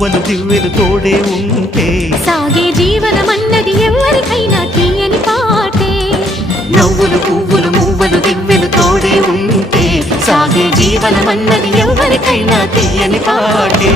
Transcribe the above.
మువ్వలు దివ్వెలు తోడే ఉంటే సాగే జీవనమన్నది ఎవరికైనా తీయని పాటే. నవ్వులు పువ్వులు మువ్వలు దివ్వెలు తోడే ఉంటే సాగే జీవనమన్నది ఎవరికైనా తీయని పాటే.